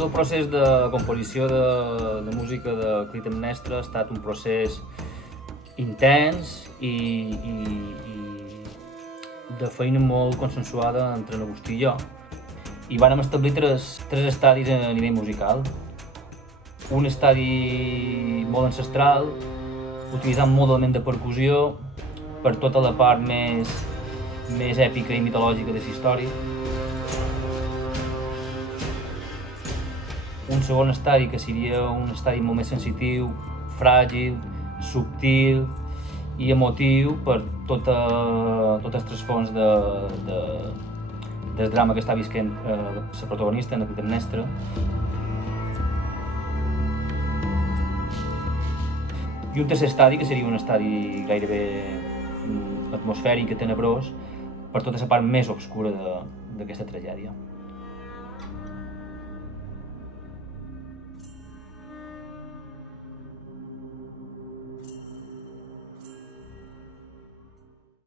Tot el procés de composició de música de Clitemnestra ha estat un procés intens i de feina molt consensuada entre l'Agustí i jo. I vàrem establir tres estadis a nivell musical. Un estadi molt ancestral, utilitzant molt d'element de percussió per tota la part més èpica i mitològica de la història. Un segon estadi que seria un estadi molt més sensitiu, fràgil, subtil i emotiu per tot el trasfons del drama que està visquent la protagonista, en la Clitemnestra. I un tercer estadi, que seria un estadi gairebé atmosfèric i tenebrós, per tota la part més obscura d'aquesta tragèdia.